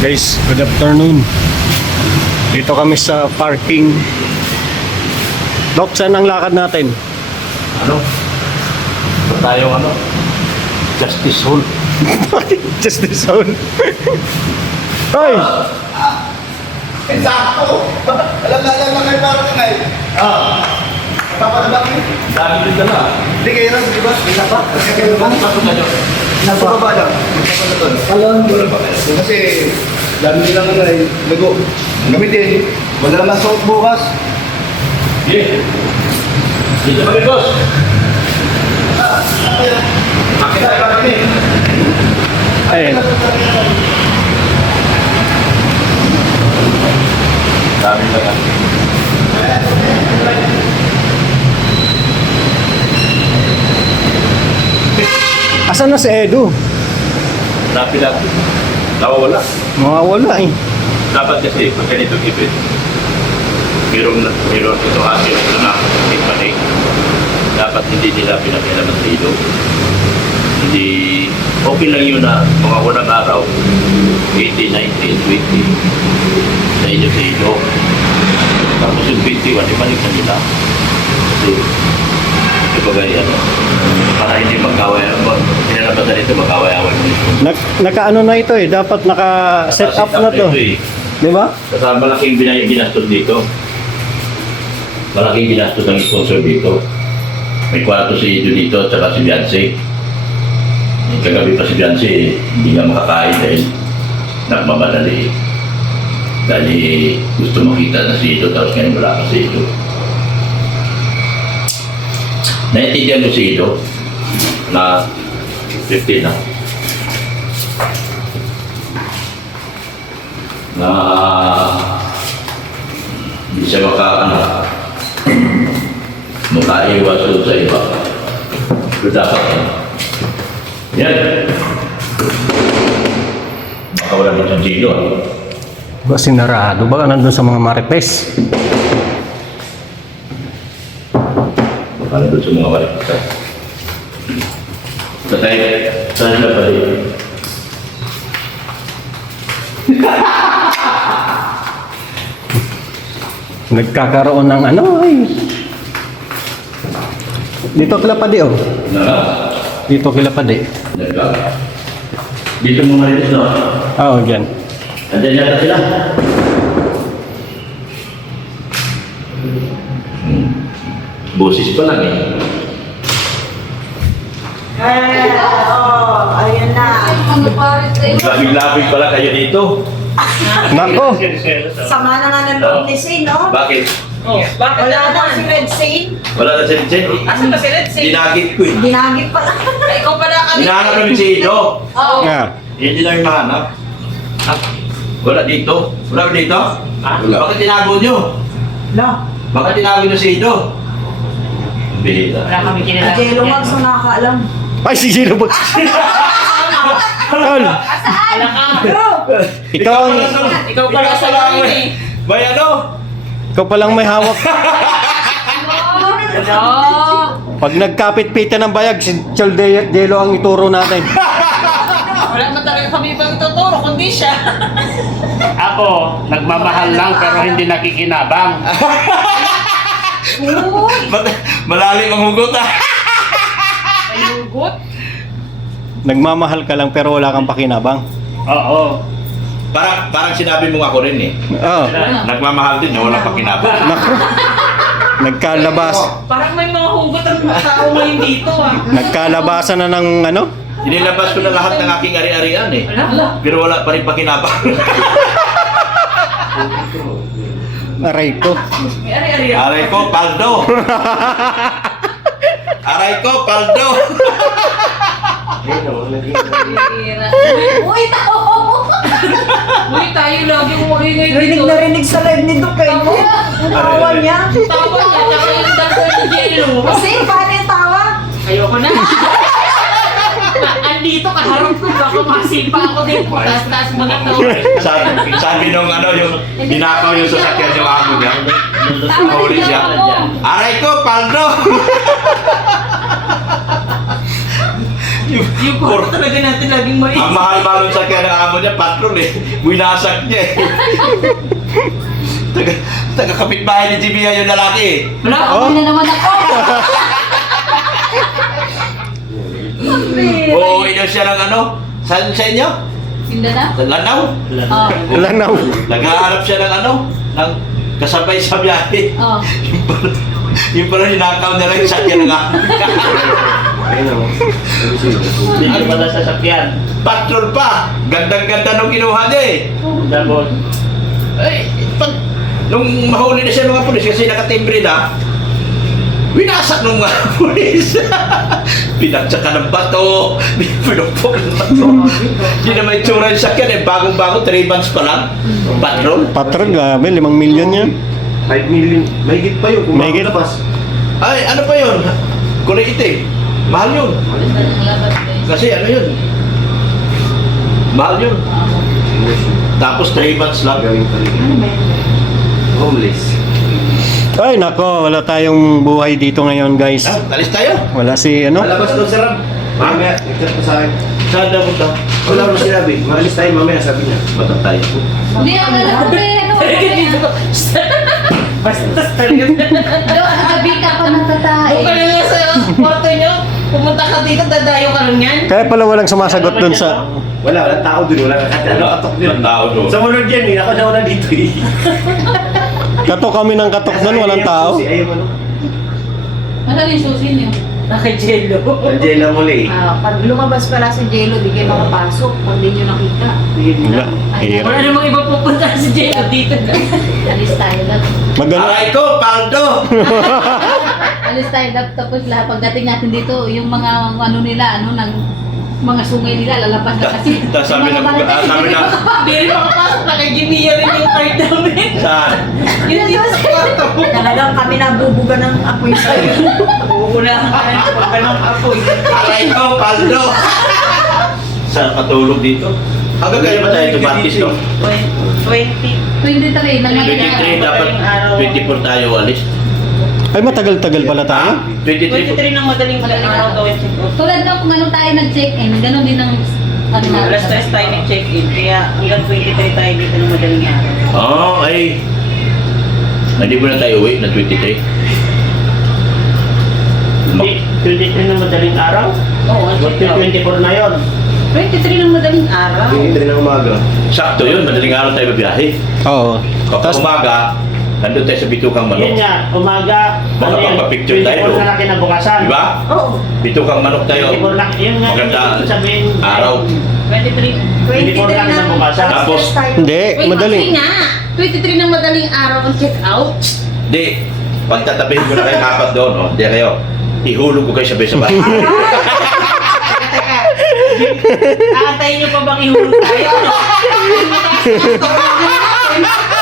Guys, good afternoon. Dito kami sa parking. Dok, saan ang lakad natin? Ano? Tayong ano? Justice Hall. Just the zone. Hoy! Eksakto! Alam na kayo parang ngay. Papadala kayo. Dami din dala. Hindi kayo lang, di ba? Isa pa? Kasi kayo lang. Pasok na dyan. Nasa baba lang. Kalon. Kasi dami nilang ngay. Lago. Gamitin. Wala lang suot bukas. Yeah. Dito kami, boss. Akin tayo kami. Ayun. Dami dala. Asan na si Edu? Rapi-rapi. Nawawala. Mawawala eh. Dapat kasi pag ganitong event, mayroon ito asin ito na ipanig. Dapat hindi nila pinagkailaman sa ilo. Hindi, okay lang yun na mga unang araw, 80, 90, 20, sa inyo sa ilo. Tapos yung 21, ibalik na nila. Kasi, ibagay ano, para hindi magkaway-away, pinalabasan ito magkaway-away mo ito. Naka-ano na ito eh. Dapat naka-set up na to. Di ba? Kasi malaking ginastos dito. Malaking ginastos ang sponsor dito. May kwarto si Ido dito at saka si Beyonce. Kagabi pa si Beyonce, hindi nga makakain dahil nagmamadali. Dahil gusto makita na si Ido tapos ngayon wala ka si Ido. Naintindihan ko si Ido na 15 na. Na hindi siya makaiwas doon sa iba. Pero dapat yan. Baka wala din siyang Gino. Ba sinarado ba? Nandun sa mga marites? Baka doon sa mga walik. Saan sila pa rin? Nagkakaroon ng ano ay. Dito kila pa di oh. Na? Dito kila pa di. Dito mo marites no? Oo, dyan. Andiyan yata sila. Boses pa lang eh. Ayan na. Labig-labig pala kayo dito. Nako! Sama na nga ng loob ni Zane, no? Bakit? Bakit Wala naman? daw si Red Zane. Wala na si Jen. Asan ba si Red Zane? Dinagit ko eh. Ginagit pa lang. Ikaw pala kami. Hinahanap namin si Ido. Oo. Nga. Hindi lang hinahanap. Wala dito. Wala ba dito? Wala. Bakit tinago nyo? No. Bakit tinago nyo si Ido? Bihita. Wala kami kinala. Jello Mags, so nakakaalam. Ay, si Gino ba? Tol! Wala ka. Ikaw ang... Ikaw pala sa lamin eh. May ano? Ikaw palang may hawak. Hello. Pag nagkapit-pitan ng bayag, si Chol Delo ang ituro natin. Wala man talaga kami ibang tuturo, kundi siya. Ako, nagmamahal lang pero hindi nakikinabang. Malalim ang hugot ah. Ay, hugot. Nagmamahal ka lang pero wala kang pakinabang. Oo. Parang sinabi mo ako rin eh. Oo. Nagmamahal din na walang pakinabang. Naku. Nagkalabas. Parang may mga hugot ang tao ngayon dito ah. Nagkalabasan na ng ano? Inilabas ko na lahat ng aking ari-arian eh. Wala. Pero wala pa rin pakinabang. Aray ko. May ari-ari. Aray ko, paldo! Aray ko, paldo! Uy, tao! Uy, tayo lagi umuingay Rinig dito. na rinig sa live ni Duke. Ang tawa niya. Tawa niya, tsaka yung dancer ni Jello. Kasi, paano yung tawa? Ayoko na. Andito kaharap ko, baka masipa ako din. Taas-taas mga to. Sabi nung ano, yung binakaw yung sasakyan yung amo niya. Nahuli siya. Aray ko, paldo! Yung kwarto talaga natin laging maliit. Ang mahal-mahal ng sakyan ng amo niya, patrol eh. Winasak niya eh. Taga-kapitbahay ni Jimmy yung lalaki eh. Wala ako. Oh. na naman ako. Uuwi daw siya ng ano? Saan sa inyo? Sinda na? Sa Lanao? Oo. Lanaw. Naghahanap siya ng ano? Ng kasabay sa biyahe. Oo. Yung pala ninakaw nila yung sakyan ng amo. Dito pala sa sakyan. Patrol pa! Gandang-ganda nung kinuha niya eh. Tapos, Ay, pag, nung mahuli na siya ng mga pulis kasi nakatimbre na, winasak ng mga pulis. Pinagtsaka ng bato, pinupok ng bato. Hindi na may tsura yung sakyan eh, bagong-bago, 3 months pa lang. Patrol. Patron, grabe, 5 milyon yan. 5 million. Mahigit pa yun kung Mahigit. makalabas. Ay, ano pa yun? Kulay itim. Mahal yun. Basta ng labas guys. Kasi ano yun? Mahal yun. Tapos 3 months lang. Gawin pa rin. Homeless. Ay, nako, wala tayong buhay dito ngayon, guys. Ah, alis tayo. Wala si, ano? Malabas doon, Sir Ram. Mamaya, nagtat pa sa akin. Saan daw punta? Wala mo sinabi. Maalis tayo mamaya, sabi niya. Bata tayo. Hindi, ang lalaki. Ano? Basta talaga. Ano, gabi ka pa natatay. Kung kayo nga sa kwarto nyo, pumunta ka dito, dadayo ka lang yan. Kaya pala walang sumasagot dun sa... Walang tao doon. Wala katok din. Walang tao doon. Sa munod yan, eh. Ako na dito eh. Katok kami ng katok dun, walang tao. Ayaw mo, no? Ano yung susi niyo? Naka-jello. Nandiyan lang muli. Pag lumabas pala si Jello, di kayo makapasok. Pag di nyo nakita. Wala, Wala hirap. namang iba pupunta si jello dito na. Alis tayo lang. Magano? Aray ko, Paldo! Alis tayo lang. Tapos lahat, pagdating natin dito, yung mga ano nila, ano, ng mga sungay nila, lalabas na kasi. Tapos sabi Yung mga na- balikan, sabi hindi na- ko makapasok. Hindi rin makapasok, naka-Jimmy rin yung card namin. Saan? Yun dito sa kwarto. Talagang kami nabubuga ng apoy sa'yo. Uunahan ka na ng pagkanong apoy. Aray ko, Paldo! Saan katulog dito? Hanggang kaya ba tayo tumatis, no? 20. 23 na 23, dapat 24 tayo alis. Ay, matagal-tagal pala tayo. 23. 23 ng madaling araw gawin check out. Tulad ng kung ano tayo nag-check-in, gano'n din ang ano natin. Alas 3 tayo nag-check-in, kaya hanggang 23 tayo dito ng madaling araw. Oh, ay. Hindi mo na tayo uwi na 23. hindi, 23 na madaling araw. Oo, ang check out. 24 na yon. 23 ng madaling araw. Hindi rin ang umaga. Sakto yun, madaling araw tayo babiyahe. Oo. Kapag Tapos, umaga, nandun tayo sa Bitukang Yun Manok. nga, umaga. Baka ano yun, papapicture tayo 24 na kinabukasan. Di ba? Oo. Bitukang Manok tayo. 24 na, yun nga. Maganda ibig sabihin, araw. 23. 24 na kinabukasan. Tapos, hindi, Wait, madaling. kasi nga, 23 ng madaling araw ang check out. Di, pagtatabihin ko na kayo apat doon, oh. Di kayo. Ihulog ko kayo sabay-sabay. Aantayin nyo pa bang ihulog tayo? Ano?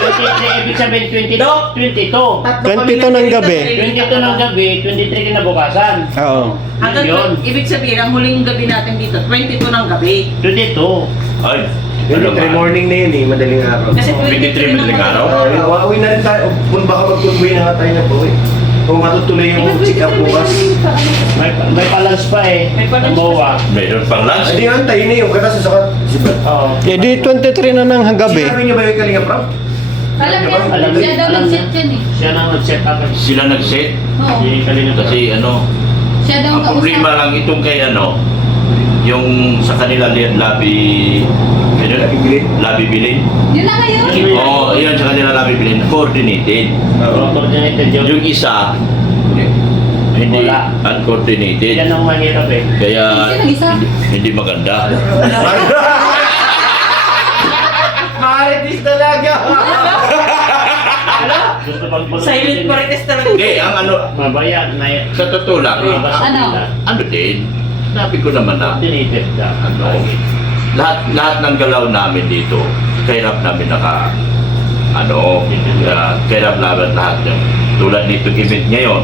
23, ibig sabihin 22. 22. 22 ng gabi. 22 ng gabi, 23 kinabukasan. Oo. Hanggang, Yun. ibig sabihin, ang huling gabi natin dito, 22 ng gabi. 22. Ay, Yun, ano 3 ba? morning na yun eh. Madaling araw. Kasi 23 madaling araw? Uwi na rin tayo. Kung baka mag-uwi na nga tayo na po eh. Kung matutuloy yung check up bukas. May balance pa eh. May balance Ang BOA. Meron pang lunch. Hindi nga, tayo na yung katas sa Oo. Eh, di 23 na ng gabi. Sinabi niyo ba yung Kalinga Prab? Alam niya, Alam siya daw alam nag-set niya. yan eh. Siya nang nag-set up. Sila nag-set. Oo. Hindi kanina Kasi ano, Siya daw ang problema lang itong kay ano, yung sa kanila labi, ano, labi bilin. Yun na ngayon. Oo, yun sa kanila labi bilin, coordinated. Coordinated yun. Yung isa, hindi Wala. uncoordinated. Yan ang mahirap eh. Kaya Sino isa? hindi maganda. Maritis talaga! Gusto pang Silent marites talaga. Hindi, ang ano, Mabaya na yan. sa totoo lang, Ano? ano din, sabi ko naman na, Coordinated ka. ano, lahat ng galaw namin dito, kairap namin kairap namin lahat yung tulad nitong event ngayon.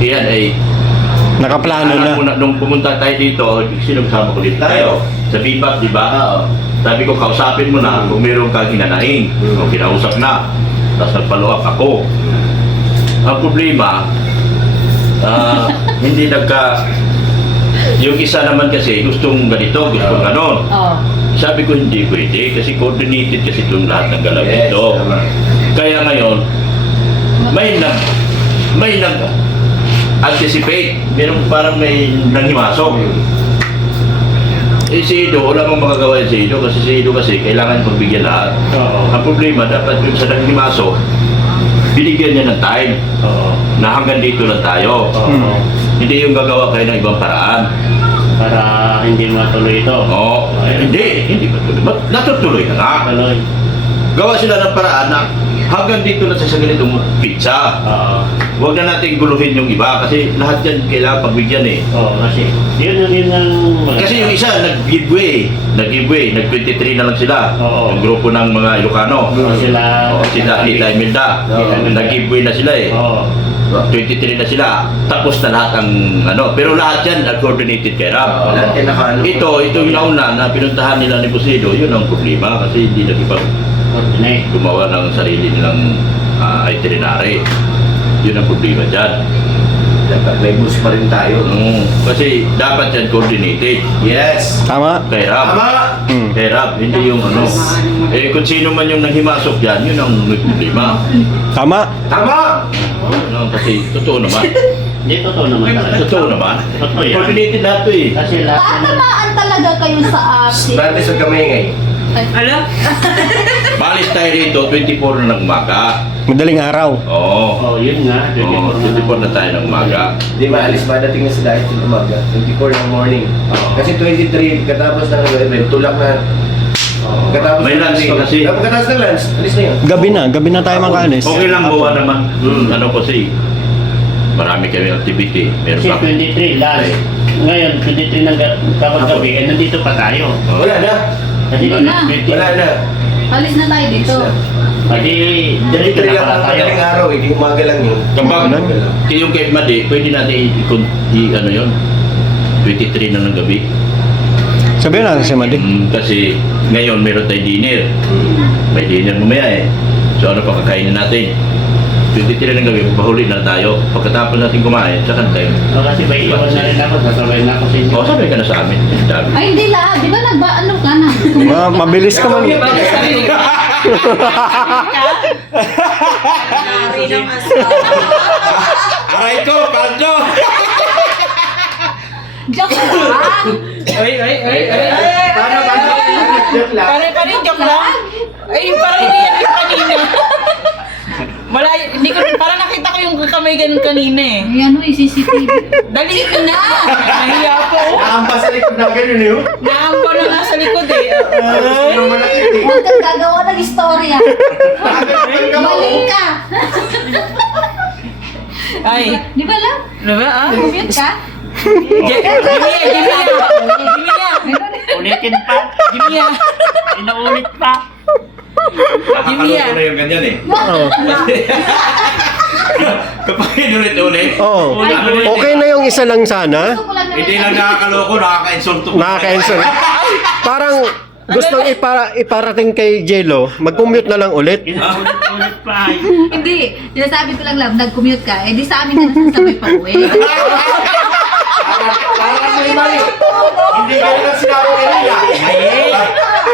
Yan ay, Nakaplano na. nung pumunta tayo dito, sinasama ko dito tayo. Sa BIPAP, di ba? Sabi ko, kausapin mo na kung meron kang hinanaing. O kinausap na. Tapos nag-follow up ako. Ang problema, hindi Yung isa naman kasi gustong ganito, gustong ganon. Oh. Sabi ko hindi pwede kasi coordinated kasi itong lahat ng galaw Yes, dito. tama. Kaya ngayon, may nag anticipate, meron parang may nanghimasok. Si Ido, wala mong makagawa yun si Ido kasi si Ido kasi kailangan pagbigyan lahat. Oo. Ang problema, dapat yung sa nanghimasok, binigyan niya ng time Oo. na hanggang dito lang tayo. Oo. Hindi yung gagawa kayo ng ibang paraan. Para hindi matuloy ito. Oo. Hindi matuloy. Natutuloy na nga. Tuloy. Gawa sila ng paraan na hanggang dito na sa ganitong pizza. Oo. Huwag na natin guluhin yung iba kasi lahat yan kailangan pagbigyan eh. Oo, kasi yun ang Kasi yung isa nag-giveaway, nag-23 na lang sila. Oo. Yung grupo ng mga Ilocano. Oo, sila. Oo, sila Tita Imelda. Oo. Nag-giveaway na sila eh. Oo. 23 na sila. Tapos na lahat ang ano. Pero lahat yan coordinated kay Rab. Lahat yan nakaano. Ito yung nauna na pinuntahan nila ni Busido, yun ang problema kasi hindi Coordinate. gumawa ng sarili nilang itinerary. Yun ang problema dyan. Dapat may bus pa rin tayo. Kasi dapat yan coordinated. Yes. Tama? Kay Rab. Tama. Kay Rab, hindi yung ano. Eh kung sino man yung nanghimasok dyan, yun ang may problema. Tama? Tama. Ano, kasi totoo naman. Hindi, totoo naman talaga. Totoo naman. Totoo yan. Coordinated lahat to eh. Kasi lahat yan. Tamaan talaga kayo sa akin. Dati sa kamay ngay. Ano? Malis tayo rito, 24 na ng umaga. Madaling araw. Oo. Oo, yun nga. Oo, 24 na tayo ng umaga. Di ba, alis ba dating na sila ito ng umaga? 24 ng morning. Oo. Kasi 23, katapos ng event, tulak na. Oo. Katapos May ng lunch lunch. pa kasi. Katapos ng lunch, alis na yun. Gabi na tayo makaalis. Okay lang buwan naman. Ano kasi, marami kami activity. Meron Kasi pa. 23 last. Ngayon, 23 ng kapag gabi, eh, nandito pa tayo. Wala na. Kasi Wala na. 20. Wala na. Alis na tayo dito. Kasi diretso 23 na lang pala ang tayo. madaling araw, hindi umaga lang yun. Kapag Umaga yung Cape Madi, pwede natin ano yun, 23 na ng gabi. Sabihin natin si Madi. Kasi ngayon meron tayong dinner. May dinner mamaya eh. So ano pa kakainin natin? 23 ng gabi, bahuli na tayo. Pagkatapos natin kumain, saka na tayo. So, kasi may iwan na rin ako, sasabay na ako sa inyo. O, sabay ka na sa amin. Dami. Ay, hindi lang. Di ba ano ka na? Mabilis ka man. Nari ng asawa. Aray ko, paldo! Joke lang. Paano? Joke lang. Parang joke lang. Ay, parang hindi yan yung kanina. Hindi ko, parang nakita ko yung kamay ganun kanina eh. Ay, ano CCTV. Dali mo na! Nahiya ko. Nakampas sa likod na ganun yun. Naampa na nga sa likod eh. Gusto nang malakit eh. Huwag kang gagawa ng istorya. Mali ka. Ay, Di ba lang? diba ah? Kumute ka? Jimmy! Ulitin pa. Jimmy! Inaulit pa. Nakakaloko na yung ganyan eh. Oo. Kapag inulit-ulit. Oo. Okay na yung isa lang sana. Gusto ko lang naman Hindi lang nakakaloko, nakaka-insulto. Nakaka-cancel. Parang gustong iparating kay Jello, mag-commute na lang ulit. Inaulit pa. Hindi. Sinasabi ko lang, love, nag-commute ka. Eh, di sa amin ka nasasabay pa uwi. Hindi ka lang sinabi kanina.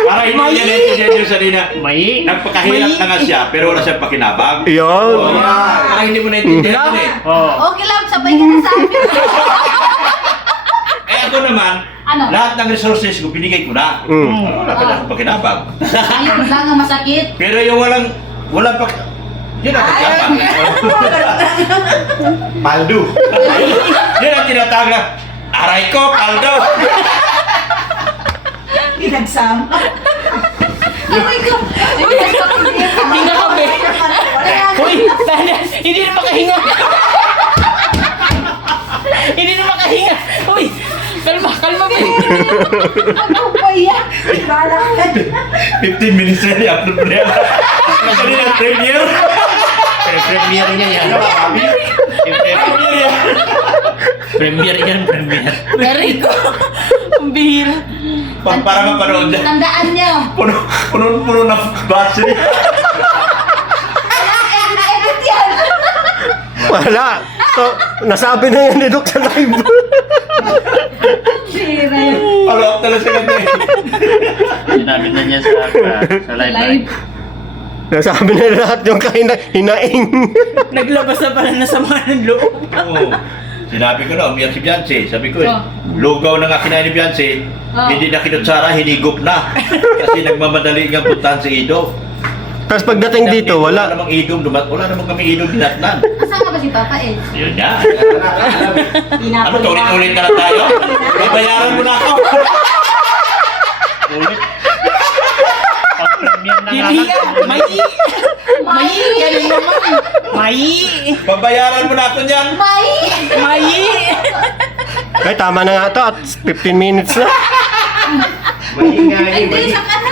Para hindi niya naintindihan yung salina. May. Nagpakahirap na nga siya, pero wala siyang pakinabang. Yun. Para hindi mo naintindihan yun eh. Oo. Okay lang, sabay ka na sa amin. Eh ako naman, Ano? lahat ng resources ko binigay ko na. Wala pa akong pakinabang. Ayun lang ang masakit. Pero yung walang yun ang pakinabang. Paldo. Yun ang tinatawag na, aray ko, paldo! Pinagsama. Oh my God. Hinga ka be. Uy, sana, hindi na makahinga. Hindi na makahinga. Uy, kalma be. Ano ba yan? 15 minutes na i-upload mo na yan. Kasi na premiere. Premiere niya yan. Premiere yan. Premiere yan, premiere. Aray ko. Ang bihira. Para mapanood niya. Tandaan niyo. Puno na battery. Edit yan. Wala. So, nasabi na yan ni Doc sa live. Nag-follow up talaga sa gabi. Sinabi na niya sa live. Live. Nasabi na lahat yung hinaing. Naglabas na pala na sama ng loob. Oo. Sinabi ko na, umiyak si Beyonce. Sabi ko, Oh. lugaw na nga kinain ni Beyonce, Oh. hindi na kinutsara, hinigop na. Kasi nagmamadali nga puntahan si Ido. Tapos pagdating dito, Wala wala. namang idong, wala namang kami idong dinatnan. Asan ka ba si Papa eh? Yun yan. Pinapaliwanag. Ano, tulit-tulit na lang tayo? Bayaran mo na ako. Ulit. Pag-premium na nga Hindi lang. ka. May. Ganun naman. May. Pabayaran mo na ako niyan. May. Ay, tama na nga to at 15 minutes na. Maingay, Ay, hindi, saka na.